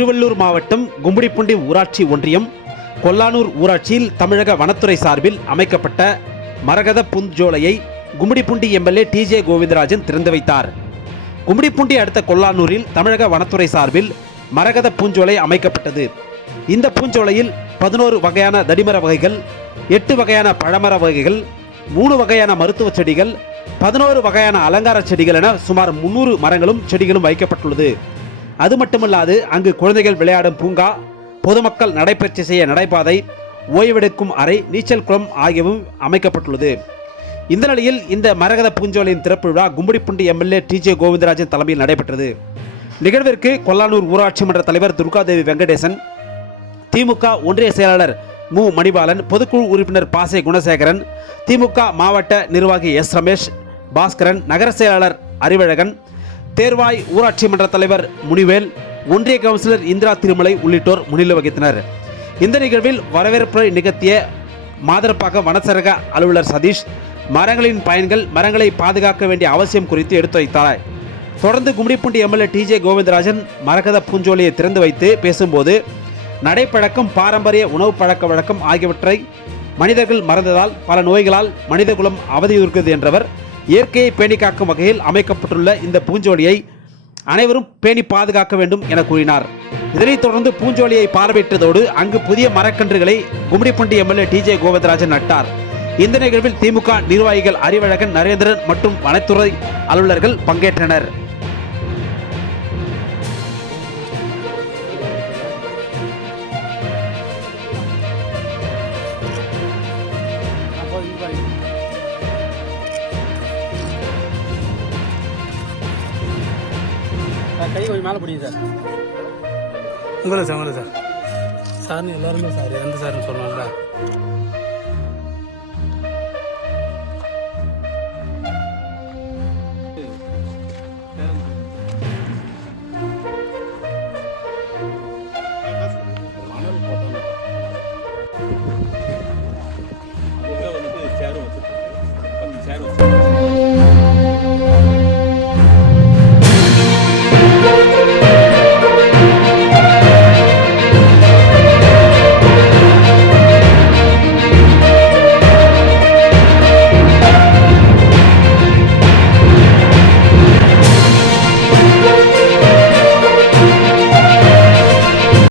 திருவள்ளூர் மாவட்டம் கும்மிடிப்பூண்டி ஊராட்சி ஒன்றியம் கொல்லானூர் ஊராட்சியில் தமிழக வனத்துறை சார்பில் அமைக்கப்பட்ட மரகத பூஞ்சோலையை கும்மிடிப்பூண்டி எம்எல்ஏ டிஜே கோவிந்தராஜன் திறந்து வைத்தார். கும்மிடிப்பூண்டி அடுத்த கொல்லானூரில் தமிழக வனத்துறை சார்பில் மரகத பூஞ்சோலை அமைக்கப்பட்டது. இந்த பூஞ்சோலையில் 11 வகையான தடிமர வகைகள், 8 வகையான பழமர வகைகள், 3 வகையான மருத்துவ செடிகள், 11 வகையான அலங்கார செடிகள் என சுமார் 300 மரங்களும் செடிகளும் வைக்கப்பட்டுள்ளது. அது மட்டுமல்லாது அங்கு குழந்தைகள் விளையாடும் பூங்கா, பொதுமக்கள் நடைபயிற்சி செய்ய நடைபாதை, ஓய்வெடுக்கும் அறை, நீச்சல் குளம் ஆகியவும் அமைக்கப்பட்டுள்ளது. இந்த நிலையில் இந்த மரகத பூஞ்சோலையின் திறப்பு விழா கும்மிடிப்பூண்டி எம்எல்ஏ டிஜே கோவிந்தராஜன் தலைமையில் நடைபெற்றது. நிகழ்விற்கு கொல்லானூர் ஊராட்சி மன்ற தலைவர் துர்காதேவி வெங்கடேசன், திமுக ஒன்றிய செயலாளர் மு மணிபாலன், பொதுக்குழு உறுப்பினர் பாசை குணசேகரன், திமுக மாவட்ட நிர்வாகி எஸ் ரமேஷ், பாஸ்கரன், நகர செயலாளர் அறிவழகன், தேர்வாய் ஊராட்சி மன்ற தலைவர் முனிவேல், ஒன்றிய கவுன்சிலர் இந்திரா திருமலை உள்ளிட்டோர் முன்னிலை வகித்தனர். இந்த நிகழ்வில் வரவேற்பை நிகழ்த்திய மாதரப்பாக்கம் வனச்சரக அலுவலர் சதீஷ் மரங்களின் பயன்கள், மரங்களை பாதுகாக்க வேண்டிய அவசியம் குறித்து எடுத்துரைத்தார். தொடர்ந்து கும்மிடிப்பூண்டி எம்எல்ஏ டிஜே கோவிந்தராஜன் மரகத பூஞ்சோலையை திறந்து வைத்து பேசும்போது, நடைப்பழக்கம், பாரம்பரிய உணவு பழக்க வழக்கம் ஆகியவற்றை மனிதர்கள் மறந்ததால் பல நோய்களால் மனிதகுலம் அவதியுறுகிறது என்றவர், இயற்கையை பேணி காக்கும் வகையில் அமைக்கப்பட்டுள்ள இந்த பூஞ்சோலையை அனைவரும் பேணி பாதுகாக்க வேண்டும் என கூறினார். இதனைத் தொடர்ந்து பூஞ்சோலையை பார்வையிட்டதோடு அங்கு புதிய மரக்கன்றுகளை கும்மிடிப்பூண்டி எம்எல்ஏ டிஜே கோவிந்தராஜன் நட்டார். இந்த நிகழ்வில் திமுக நிர்வாகிகள் அறிவழகன், நரேந்திரன் மற்றும் வனத்துறை அலுவலர்கள் பங்கேற்றனர். கை கொஞ்சம் மேலே பிடிங்க சார். உங்களை சார் சார்னு எல்லாருமே சார் எந்த சார்னு சொல்லலாம்ல.